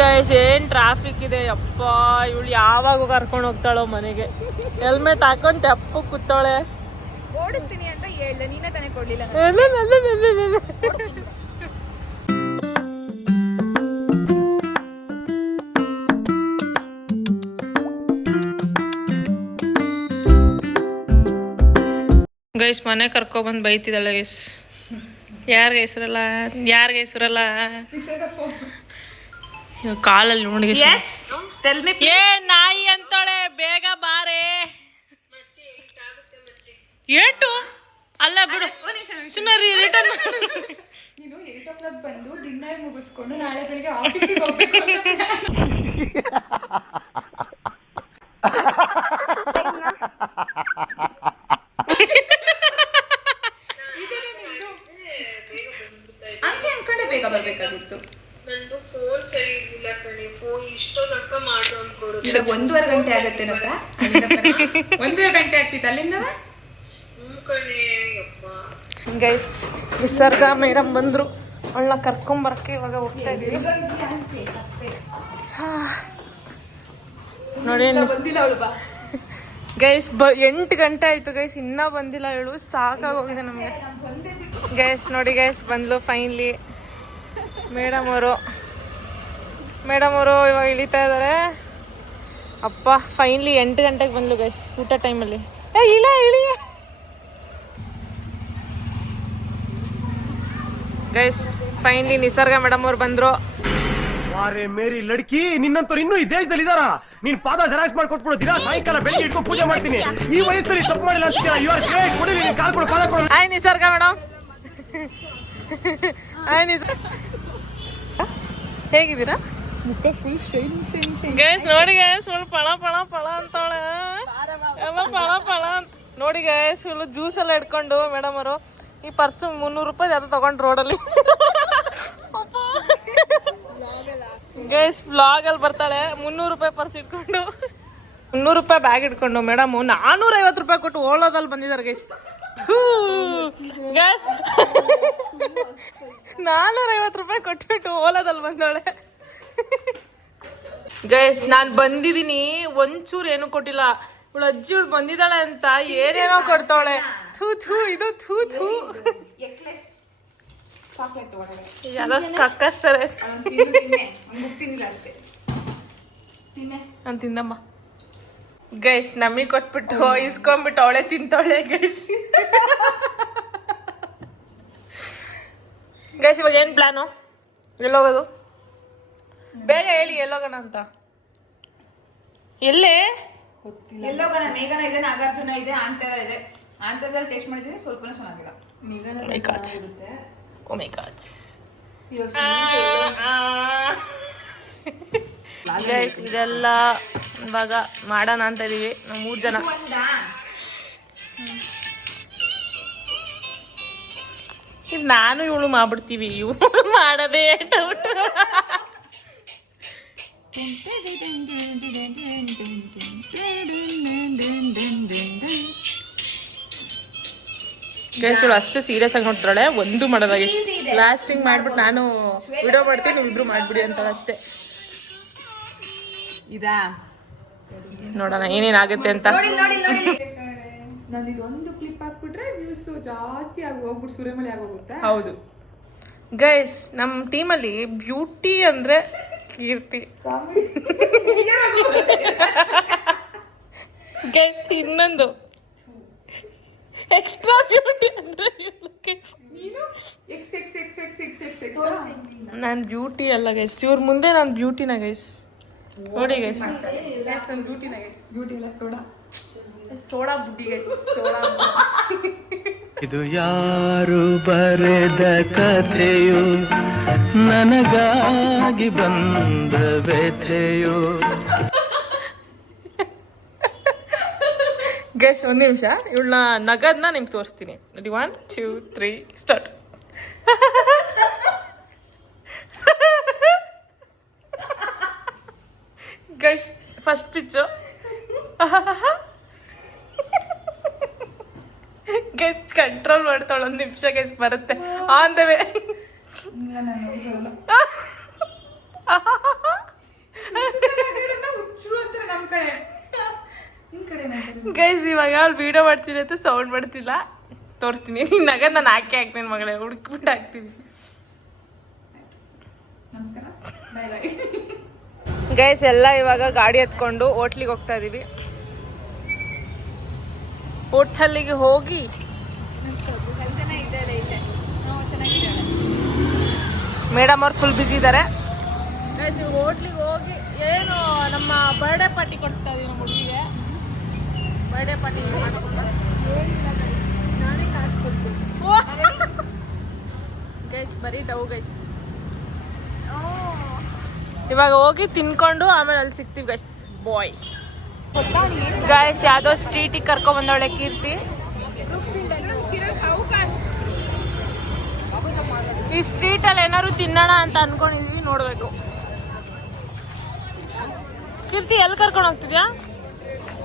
Guys ಏನ್ traffic ಇದೆ ಅಪ್ಪ. ಇವಳು ಯಾವಾಗ ಕರ್ಕೊಂಡು ಹೋಗ್ತಾಳೋ ಮನೆಗೆ. ಹೆಲ್ಮೆಟ್ ಹಾಕೊಂಡು ತೆಪ್ಪ ಕೂತಾಳೆ. ಓಡಿಸ್ತೀನಿ ಅಂತ ಹೇಳ್ದೆ, ನೀನೇ ತಾನೇ ಕೊಡ್ಲಿಲ್ಲ. ಗೈಸ್ ಮನೆ ಕರ್ಕೊಬಂದು ಬೈತಿದ್ದಾಳೆ ಗೈಸ್. ಯಾರಿಗೆ ಹೆಸರಲ್ಲ, ಯಾರಿಗೆ ಹೆಸರಲ್ಲ. ಕಾಲಲ್ಲಿ ನೋಡಿ ಏ ನಾಯಿ ಅಂತಾಳೆ. ಬೇಗ ಬಾರೆ. ಏಟು ಅಲ್ಲ ಬಿಡು, ಸುಮ್ಮನೆ ರಿಟರ್ನ್. ನೀನು 8 o'clock ಬಂದು ಡಿನ್ನರ್ ಮುಗಿಸ್ಕೊಂಡು ನಾಳೆ ಬೆಳಿಗ್ಗೆ ಆಫೀಸಿಗೆ ಹೋಗ್ಬೇಕು. ಹಂಗೆ ಅನ್ಕೊಂಡೆ ಬೇಗ ಬರ್ಬೇಕಾಗಿತ್ತು. ನಂದು ಫೋನ್ ಸರಿ ಇಲ್ಲ ಕಣೆ. ಫೋನ್ ಇಷ್ಟೊಂದಕ್ಕ ಮಾಡು ಅನ್ಕೊಡು. 1.5 ಗಂಟೆ ಆಗತ್ತೇನಪ್ಪ. 1.5 ಗಂಟೆ ಆಗ್ತಿತ್ತು ಅಲ್ಲಿಂದ. ಕಣೆ ಯಪ್ಪ. ಗೈಸ್ ನಿಸರ್ಗ ಮೇಡಮ್ ಬಂದ್ರು. ಅವಳನ್ನ ಕರ್ಕೊಂಬರಕ್ಕೆ ಇವಾಗ ಹೋಗ್ತಾ ಇದೀವಿ. ನೋಡಿ ಬಂದಿಲ್ಲ ಅವಳು. ಬಾ ಗೈಸ್ 8 ಗಂಟೆ ಆಯ್ತು ಗೈಸ್, ಇನ್ನೂ ಬಂದಿಲ್ಲ ಹೇಳು. ಸಾಕಾಗೋಗಿದೆ ನಮಗೆ ಗೈಸ್. ನೋಡಿ ಗೈಸ್ ಬಂದ್ಲು ಫೈನ್ಲಿ ಮೇಡಮ್ ಅವರು. ಇವಾಗ ಇಳಿತಾ ಇದ್ದಾರೆ. ಅಪ್ಪ ಫೈನ್ಲಿ 8 ಗಂಟೆಗೆ ಬಂದ್ಲು ಗೈಸ್, ಊಟ ಟೈಮಲ್ಲಿ. ಇಳಿ ಗೈಸ್ ಫೈನ್ಲಿ ನಿಸರ್ಗ ಮೇಡಮ್ ಅವ್ರು ಬಂದ್ರು. ವಾರೇ ಮೇರಿ ಲಡ್ಕಿ, ನಿನ್ನಂತವ್ರು ಇನ್ನೂ ಈ ದೇಶದಲ್ಲಿ ಇದಾರ? ನೀನ್ ಪಾದ ಜೆರಾಕ್ಸ್ ಮಾಡಿ ಕೊಟ್ಬಿಡ್ತೀರಾ? ಸಾಯಂಕಾಲ ಬೆಳಿಗ್ಗೆ ಇಟ್ಕೊಂಡು ಪೂಜೆ ಮಾಡ್ತೀನಿ. ಈ ವಯಸ್ಸಲ್ಲಿ ತಪ್ಪು ಮಾಡಿಲ್ಲ ಅಂತೀರಾ? You are great. ಕೊಡಿ ನೀನು ಕಾಲ್ ಕೊಡು, ಪಾದ ಕೊಡು. ಹಾಯ್ ನಿಸರ್ಗ ಮೇಡಮ್. ಹಾಯ್ ನಿಸರ್ಗ, ಹೇಗಿದ್ದೀರಾ? ಗೈಸ್ ನೋಡಿ ಗೈಸ್ ಫುಲ್ ಪಳ ಪಳ ಪಳ ಅಂತವಳೆ. ಎಲ್ಲ ಪಳ ಪಳ ಅಂತ ನೋಡಿ ಗೈಸ್. ಫುಲ್ ಜ್ಯೂಸ್ ಎಲ್ಲ ಇಟ್ಕೊಂಡು ಮೇಡಮ್ ಅವರು. ಈ ಪರ್ಸು 300 ರೂಪಾಯಿ ಯಾರು ತಗೊಂಡು ರೋಡಲ್ಲಿ. ಗೈಸ್ ವ್ಲಾಗ್ ಅಲ್ಲಿ ಬರ್ತಾಳೆ 300 ರೂಪಾಯಿ ಪರ್ಸ್ ಇಟ್ಕೊಂಡು, 300 ರೂಪಾಯಿ ಬ್ಯಾಗ್ ಇಟ್ಕೊಂಡು. ಮೇಡಮ್ 450 ರೂಪಾಯಿ ಕೊಟ್ಟು ಓಲೋದಲ್ಲಿ ಬಂದಿದ್ದಾರೆ ಗೈಸ್. ಗೈಸ್ 450 ರೂಪಾಯಿ ಕೊಟ್ಬಿಟ್ಟು ಓಲಾದಲ್ಲಿ ಬಂದವಳೆ. ಗೈಸ್ ನಾನು ಬಂದಿದ್ದೀನಿ, ಒಂಚೂರು ಏನು ಕೊಟ್ಟಿಲ್ಲ. ಇವಳು ಅಜ್ಜಿ ಇವಳು ಬಂದಿದ್ದಾಳೆ ಅಂತ ಏನೇನೋ ಕೊಡ್ತಾವಳೆ. ಥೂ ಥೂ ಇದು ಥೂ ಥೂ. ಯಾರೋ ಕಕ್ಕಸ್ತಾರೆ. ನಾನು ತಿಂದಮ್ಮ. ಗೈಸ್ ನಮಗೆ ಕೊಟ್ಬಿಟ್ಟು ಇಸ್ಕೊಂಡ್ಬಿಟ್ಟು ಅವಳೆ ತಿಂತವಳೆ ಗೈಸ್. ಗೈಸ್ ಇವಾಗ ಏನು ಪ್ಲಾನು? ಎಲ್ಲೋಗೋದು? ಬೇಗ ಹೇಳಿ ಎಲ್ಲೋಗೋಣ ಅಂತ. ಎಲ್ಲೇ ಎಲ್ಲೋಗೋಣ? ಮೇಘನ ಇದೆ, ನಾಗಾರ್ಜುನ ಇದೆ, ಆಂತರ ಇದೆ. ಆಂತರದಲ್ಲಿ ಟೇಸ್ಟ್ ಮಾಡಿದ್ದೀನಿ, ಸ್ವಲ್ಪನೂ ಚೆನ್ನಾಗಿಲ್ಲ. ಓ ಮೈ ಗಾಡ್. ಗೈಸ್ ಇದೆಲ್ಲ ಇವಾಗ ಮಾಡೋಣ ಅಂತ ಇದೀವಿ ನಾವು 3 ಜನ. ಇದು ನಾನು ಇವಳು ಮಾಡ್ಬಿಡ್ತೀವಿ. ಇವಳು ಮಾಡೋದೇ ಡೌಟ್. ಗೈಸ್ ಇವಳು ಅಷ್ಟು ಸೀರಿಯಸ್ ಆಗಿ ನೋಡ್ತಾಳೆ, ಒಂದು ಮಾಡೋದ. ಲಾಸ್ಟಿಂಗ್ ಮಾಡ್ಬಿಟ್ಟು ನಾನು ವಿಡಿಯೋ ಮಾಡ್ತೀನಿ, ನೀವು ಇಬ್ರು ಮಾಡ್ಬಿಡಿ ಅಂತ ಅಷ್ಟೇ. ಇದಾ ನೋಡೋಣ ಏನೇನಾಗುತ್ತೆ ಅಂತ. ನಾನು ಇದೊಂದು ಕ್ಲಿಪ್ ಹಾಕ್ಬಿಟ್ರೆ ವ್ಯೂಸ್ ಜಾಸ್ತಿ ಆಗಿ ಹೋಗ್ಬಿಟ್ಟು ಸೂರ್ಯಮಳೆ ಆಗೋಗುತ್ತೆ. ಹೌದು ಗೈಸ್, ನಮ್ಮ ಟೀಮಲ್ಲಿ ಬ್ಯೂಟಿ ಅಂದ್ರೆ ಕೀರ್ತಿ. ಗೈಸ್ ಇನ್ನೊಂದು ಎಕ್ಸ್ಟ್ರಾ ಬ್ಯೂಟಿ ಅಂದ್ರೆ ನಾನು ಬ್ಯೂಟಿ ಅಲ್ಲ ಗೈಸ್. ಇವ್ರ ಮುಂದೆ ನಾನು ಬ್ಯೂಟಿನ ಗೈಸ್. ನೋಡಿ ಗೈಸ್ ನಾನು ಬ್ಯೂಟಿನ ಗೈಸ್. ಬ್ಯೂಟಿ ಇಲ್ಲ, ಸೋಡಾ ಬುಡ್ಡಿ ಗೈಸ್, ಸೋಡಾ. ಇದು ಯಾರು ಬರೆದ ಕಥೆಯೋ, ನನಗಾಗಿ ಬಂದ ವ್ಯಥೆಯೋ. ಗೈಸ್ 1 ನಿಮಿಷ, ಇವಳನ್ನ ನಗದ್ನ ನಿಮ್ಗೆ ತೋರಿಸ್ತೀನಿ. 1 2 3 start. Guys first pitch. Guys control ಮಾಡ್ತಾಳೆ. 1 ನಿಮಿಷ ಗೈಸ್ ಬರುತ್ತೆ ಆನ್ ದ ವೇ. ಗೈಸ್ ಇವಾಗ ಅವ್ಳು ವಿಡಿಯೋ ಮಾಡ್ತೀನಿ ಅಂತ ಸೌಂಡ್ ಮಾಡ್ತಿಲ್ಲ, ತೋರಿಸ್ತೀನಿ. ನಿನ್ನಾಗ ನಾನು ಹಾಕ್ತೀನಿ ಮಗಳೇ, ಹುಡುಕ್ಬಿಟ್ಟು ಹಾಕ್ತೀನಿ. ನಮಸ್ಕಾರ, ಬಾಯ್ ಬಾಯ್. ಗೈಸ್ ಎಲ್ಲ ಇವಾಗ ಗಾಡಿ ಎತ್ಕೊಂಡು ಹೋಟ್ಲಿಗೆ ಹೋಗ್ತಾ ಇದೀವಿ. ಹೋಟೆಲ್ಲಿಗೆ ಹೋಗಿ ಮೇಡಮ್ ಅವ್ರು ಫುಲ್ ಬಿಸಿ ಇದ್ದಾರೆ. ಗೈಸ್ ಹೋಟ್ಲಿಗೆ ಹೋಗಿ ಏನು ನಮ್ಮ ಬರ್ಡೇ ಪಾರ್ಟಿ ಕೊಡಿಸ್ತಾ ಇದೀವಿ ನಮ್ಮ ಹುಡುಗಿಗೆ. ಬರ್ಡೇ ಪಾರ್ಟಿ ನಾನೇ ಕಾಸು ಕೊಡ್ತೀನಿ. ಗೈಸ್ ಬರೀ ಡವ್ ಗೈಸ್. ಇವಾಗ ಹೋಗಿ ತಿನ್ಕೊಂಡು ಆಮೇಲೆ ಅಲ್ಲಿ ಸಿಗ್ತೀವಿ ಗೈಸ್. Bye guys. ಯಾವುದೋ ಸ್ಟ್ರೀಟಿಗೆ ಕರ್ಕೊಂಡ್ ಬಂದವಳೆ ಕೀರ್ತಿ. ಈ ಸ್ಟ್ರೀಟಲ್ಲಿ ಏನಾದ್ರು ತಿನ್ನೋಣ ಅಂತ ಅನ್ಕೊಂಡಿದೀವಿ, ನೋಡ್ಬೇಕು. ಕೀರ್ತಿ ಎಲ್ಲಿ ಕರ್ಕೊಂಡು ಹೋಗ್ತಿದ್ಯಾ?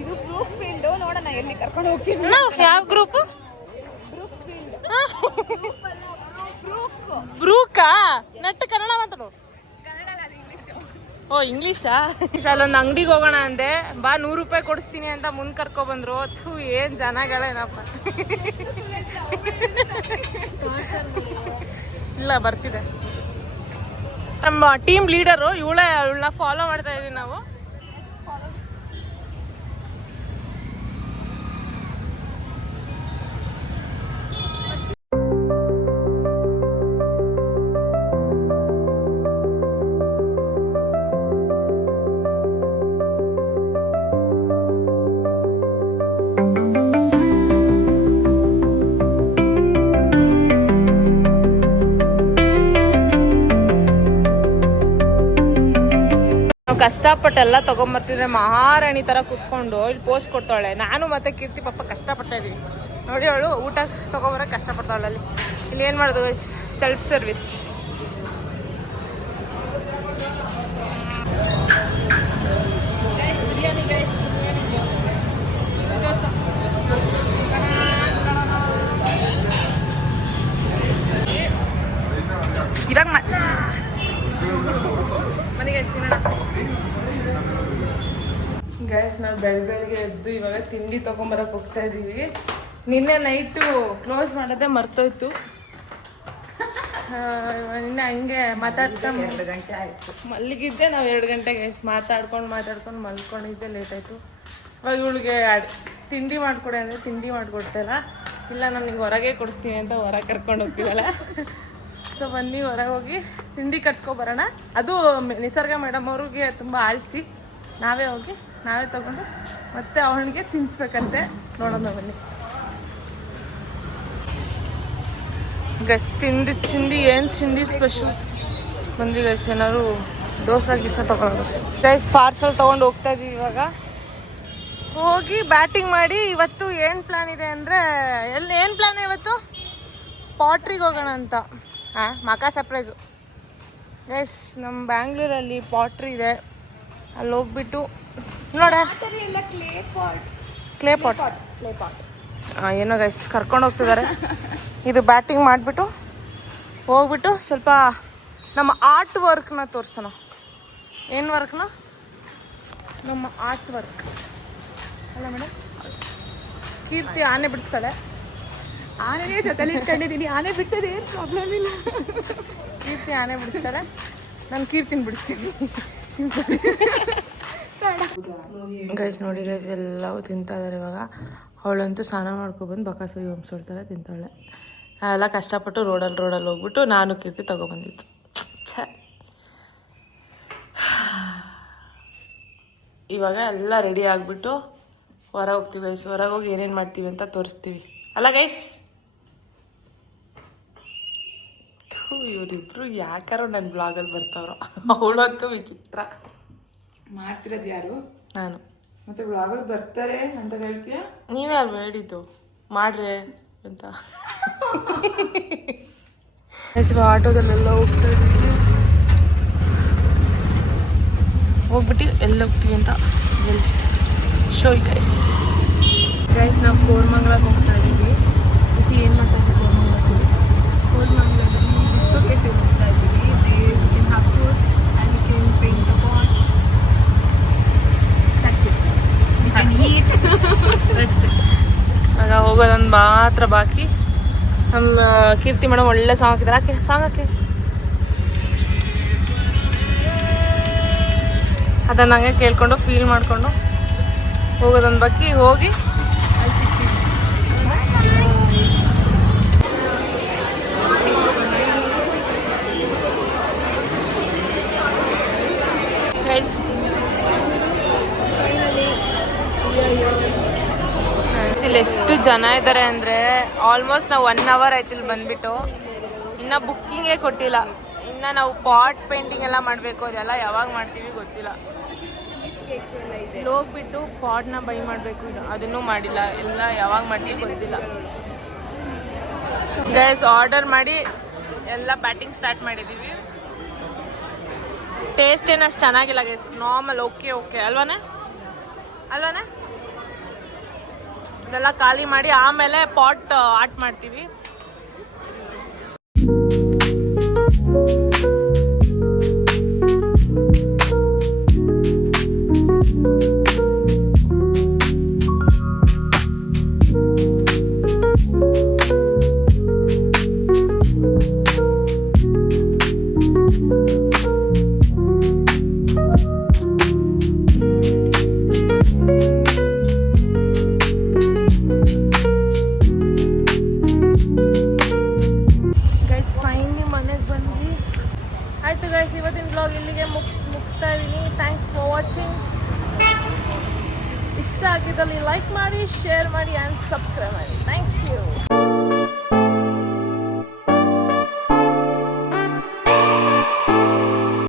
ಇದು ಬ್ರೂಕ್ ಫೀಲ್ಡ್, ನೋಡೋಣ ಎಲ್ಲಿ ಕರ್ಕೊಂಡು ಹೋಗ್ತೀನಿ. ಯಾವ ಗ್ರೂಪ್? Brookfield. ಬ್ರೂಕಾ? ನೆಟ್ ಕನ್ನಡ ಮಾತಾಡು. ಓ ಇಂಗ್ಲೀಷಾ? ಅಲ್ಲೊಂದು ಅಂಗಡಿಗೆ ಹೋಗೋಣ ಅಂದೆ, ಬಾ 100 ರೂಪಾಯಿ ಕೊಡಿಸ್ತೀನಿ ಅಂತ ಮುಂದೆ ಕರ್ಕೊಬಂದ್ರು. ಥೂ ಏನ್ ಜನಗಳೇನಪ್ಪ. ಇಲ್ಲ ಬರ್ತಿದೆ. ನಮ್ಮ ಟೀಮ್ ಲೀಡರು ಇವಳನ್ನ ಫಾಲೋ ಮಾಡ್ತಾ ಇದೀವಿ ನಾವು. ಕಷ್ಟಪಟ್ಟೆಲ್ಲ ತಗೊಂಬರ್ತಿದ್ರೆ ಮಹಾರಾಣಿ ತರ ಕುತ್ಕೊಂಡು ಇಲ್ಲಿ ಪೋಸ್ಟ್ ಕೊಡ್ತಾಳೆ. ನಾನು ಮತ್ತೆ ಕೀರ್ತಿ ಪಾಪ ಕಷ್ಟಪಡ್ತಾ ಇದೀವಿ ನೋಡಿ. ಅವಳು ಊಟ ತಗೊಂಬರಕ್ಕೆ ಕಷ್ಟಪಡ್ತಾಳೆ. ಇಲ್ಲಿ ಏನು ಮಾಡೋದು, ಸೆಲ್ಫ್ ಸರ್ವಿಸ್. ಇವಾಗ ಗೈಸ್ ನಾವು ಬೆಳಗ್ಗೆ ಎದ್ದು ಇವಾಗ ತಿಂಡಿ ತೊಗೊಂಬರಕ್ಕೆ ಹೋಗ್ತಾ ಇದ್ದೀವಿ. ನಿನ್ನೆ ನೈಟು ಕ್ಲೋಸ್ ಮಾಡೋದೇ ಮರ್ತೋಯ್ತು. ನಿನ್ನೆ ಹಂಗೆ ಮಾತಾಡ್ತಾ 2 ಗಂಟೆ ಆಯಿತು ಮಲಗಿದ್ದೆ. ನಾವು 2 ಗಂಟೆಗೆ ಮಾತಾಡ್ಕೊಂಡು ಮಲ್ಕೊಂಡಿದ್ದೆ, ಲೇಟ್ ಆಯಿತು. ಇವಾಗ ಇವಳಿಗೆ ತಿಂಡಿ ಮಾಡಿಕೊಡೆ ಅಂದರೆ ತಿಂಡಿ ಮಾಡಿಕೊಡ್ತಾಯಿಲ್ಲ. ಇಲ್ಲ ನಾನು ನಿಂಗೆ ಹೊರಗೆ ಕೊಡಿಸ್ತೀನಿ ಅಂತ ಹೊರಗೆ ಕರ್ಕೊಂಡು ಹೋಗ್ತೀವಲ್ಲ. ಸೊ ಬನ್ನಿ ಹೊರಗೆ ಹೋಗಿ ತಿಂಡಿ ಕಟ್ಸ್ಕೊಬರೋಣ. ಅದು ನಿಸರ್ಗ ಮೇಡಮ್ ಅವ್ರಿಗೆ ತುಂಬ ಆಳಿಸಿ ನಾವೇ ಹೋಗಿ ನಾವೇ ತಗೊಂಡು ಮತ್ತೆ ಅವನಿಗೆ ತಿನ್ನಿಸ್ಬೇಕಂತೆ. ನೋಡೋಣ ಬನ್ನಿ ಗೈಸ್. ತಿಂಡಿ ಏನು ತಿಂಡಿ ಸ್ಪೆಷಲ್ ಬಂದು ಗೈಸ್. ಏನಾದ್ರು ದೋಸೆ ಗೀಸೆ ತೊಗೊಳೋದು ಗೈಸ್. ಪಾರ್ಸಲ್ ತೊಗೊಂಡು ಹೋಗ್ತಾ ಇದೀವಿ. ಇವಾಗ ಹೋಗಿ ಬ್ಯಾಟಿಂಗ್ ಮಾಡಿ. ಇವತ್ತು ಏನು ಪ್ಲ್ಯಾನ್ ಇದೆ ಅಂದರೆ, ಏನು ಪ್ಲ್ಯಾನ್ ಇವತ್ತು? ಪಾಟ್ರಿಗೆ ಹೋಗೋಣ ಅಂತ. ಮಕಾ ಸರ್ಪ್ರೈಸು ಗೈಸ್. ನಮ್ಮ ಬ್ಯಾಂಗ್ಳೂರಲ್ಲಿ ಪಾಟ್ರಿ ಇದೆ, ಅಲ್ಲಿ ಹೋಗ್ಬಿಟ್ಟು ನೋಡ ಕ್ಲೇ ಪಾಟ್ ಏನೋ ಗೈಸ್ ಕರ್ಕೊಂಡು ಹೋಗ್ತಿದ್ದಾರೆ. ಇದು ಬ್ಯಾಟಿಂಗ್ ಮಾಡಿಬಿಟ್ಟು ಹೋಗ್ಬಿಟ್ಟು ಸ್ವಲ್ಪ ನಮ್ಮ ಆರ್ಟ್ ವರ್ಕ್ನ ತೋರಿಸೋಣ. ಏನು ವರ್ಕ್ನ? ನಮ್ಮ ಆರ್ಟ್ ವರ್ಕ್ ಅಲ್ಲ ಮೇಡಮ್. ಕೀರ್ತಿ ಆನೆ ಬಿಡಿಸ್ತಾಳೆ. ಆನೆನೇ ಜೊತೆಲಿ ಇಟ್ಕೊಂಡಿದ್ದೀನಿ. ಆನೆ ಬಿಡ್ಸೋದು ಏನು ಪ್ರಾಬ್ಲಮ್ ಇಲ್ಲ. ಕೀರ್ತಿ ಆನೆ ಬಿಡಿಸ್ತಾಳೆ, ನಾನು ಕೀರ್ತಿನ ಬಿಡಿಸ್ತೀನಿ. Simple guys. ನೋಡಿ ಗೈಸ್ ಎಲ್ಲವೂ ತಿಂತಾ ಇದ್ದಾರೆ ಇವಾಗ. ಅವಳಂತೂ ಸ್ನಾನ ಮಾಡ್ಕೊಬಂದು ಬಕಾಸು ಹೊಂಬಿಸ್ಕೊಳ್ತಾರೆ, ತಿಂತಾಳೆ. ನಾವೆಲ್ಲ ಕಷ್ಟಪಟ್ಟು ರೋಡಲ್ಲಿ ಹೋಗ್ಬಿಟ್ಟು ನಾನು ಕೀರ್ತಿ ತಗೊಬಂದಿತ್ತು. ಛ ಇವಾಗ ಎಲ್ಲ ರೆಡಿ ಆಗಿಬಿಟ್ಟು ಹೊರಗೆ ಹೋಗ್ತೀವಿ ಗೈಸ್. ಹೊರಗೆ ಹೋಗಿ ಏನೇನು ಮಾಡ್ತೀವಿ ಅಂತ ತೋರಿಸ್ತೀವಿ ಅಲ್ಲ ಗೈಸ್. ಇವರಿಬ್ರು ಯಾಕಾರೋ ನನ್ನ ಬ್ಲಾಗಲ್ಲಿ ಬರ್ತಾವ್ರೋ. ಅವಳಂತೂ ವಿಚಿತ್ರ. ಮಾಡ್ತಿರೋದು ಯಾರು? ನಾನು. ಮತ್ತೆ ಬ್ಲಾಗಲ್ಲಿ ಬರ್ತಾರೆ ಅಂತ ಹೇಳ್ತೀಯ? ನೀವೇ ಅಲ್ವಾ ಹೇಳಿದ್ದು ಮಾಡ್ರೆ ಅಂತ. ಆಟೋದಲ್ಲೆಲ್ಲ ಹೋಗ್ತಾ ಇದ್ದೀವಿ. ಹೋಗ್ಬಿಟ್ಟು ಎಲ್ಲಿ ಹೋಗ್ತೀವಿ ಅಂತ ಶೋ ಗೈಸ್. ನಾವು ಕೋರಮಂಗ್ಲಕ್ಕೆ ಹೋಗ್ತಾ ಇದ್ದೀವಿ. ಏನು ಮಾಡ್ತಾ ಇದ್ದೀವಿ ಕೋರಮಂಗ್ಲದಲ್ಲಿ? ಕೋರಮಂಗ್ಲದಲ್ಲಿ ಬಿಸ್ಟೋ ಕೆಫೆ ಹೋಗ್ತಾ ಇದ್ದೀವಿ. You can have fruits and you can paint the pot. That's it. We can ಆಗ ಹೋಗೋದೊಂದು ಮಾತ್ರ ಬಾಕಿ. ನಮ್ಮ ಕೀರ್ತಿ ಮೇಡಮ್ ಒಳ್ಳೆ ಸಾಂಗ್ ಹಾಕಿದ್ದಾರೆ. ಹಾಕಿ ಸಾಂಗ್ ಹಾಕಿ. ಅದನ್ನ ಹಂಗೆ ಕೇಳ್ಕೊಂಡು ಫೀಲ್ ಮಾಡಿಕೊಂಡು ಹೋಗೋದೊಂದು ಬಾಕಿ. ಹೋಗಿ ಅಲ್ಲಿ ಸಿಗ್ತೀವಿ. ಗೈಸ್ ಇಲ್ಲಿ ಎಷ್ಟು ಜನ ಇದ್ದಾರೆ ಅಂದರೆ ಆಲ್ಮೋಸ್ಟ್ ನಾವು 1 hour ಆಯ್ತು ಇಲ್ಲಿ ಬಂದ್ಬಿಟ್ಟು. ಇನ್ನು ಬುಕ್ಕಿಂಗೇ ಕೊಟ್ಟಿಲ್ಲ. ಇನ್ನು ನಾವು ಪಾಟ್ ಪೇಂಟಿಂಗ್ ಎಲ್ಲ ಮಾಡಬೇಕು. ಅದೆಲ್ಲ ಯಾವಾಗ ಮಾಡ್ತೀವಿ ಗೊತ್ತಿಲ್ಲ. ಇಲ್ಲಿ ಹೋಗ್ಬಿಟ್ಟು ಪಾಟ್ನ ಬೈ ಮಾಡಬೇಕು. ಅದನ್ನೂ ಮಾಡಿಲ್ಲ. ಎಲ್ಲ ಯಾವಾಗ ಮಾಡ್ತೀವಿ ಗೊತ್ತಿಲ್ಲ. ಗೈಸ್ ಆರ್ಡರ್ ಮಾಡಿ ಎಲ್ಲ ಬ್ಯಾಟಿಂಗ್ ಸ್ಟಾರ್ಟ್ ಮಾಡಿದ್ದೀವಿ. ಟೇಸ್ಟ್ ಏನು ಅಷ್ಟು ಚೆನ್ನಾಗಿಲ್ಲ ಗೈಸ್. ನಾರ್ಮಲ್ ಓಕೆ ಅಲ್ವಾನೆ ಇದೆಲ್ಲ ಖಾಲಿ ಮಾಡಿ ಆಮೇಲೆ ಪಾಟ್ ಆರ್ಟ್ ಮಾಡ್ತೀವಿ. ಆಯಿತು ಗೈಸ್, ಇವತ್ತಿನ ಬ್ಲಾಗ್ ಇಲ್ಲಿಗೆ ಮುಗಿಸ್ತಾ ಇದ್ದೀನಿ. Thanks for watching. ಇಷ್ಟ ಆಗಿದ್ದಲ್ಲಿ ಲೈಕ್ ಮಾಡಿ, ಶೇರ್ ಮಾಡಿ ಆ್ಯಂಡ್ ಸಬ್ಸ್ಕ್ರೈಬ್ ಮಾಡಿ. Thank you.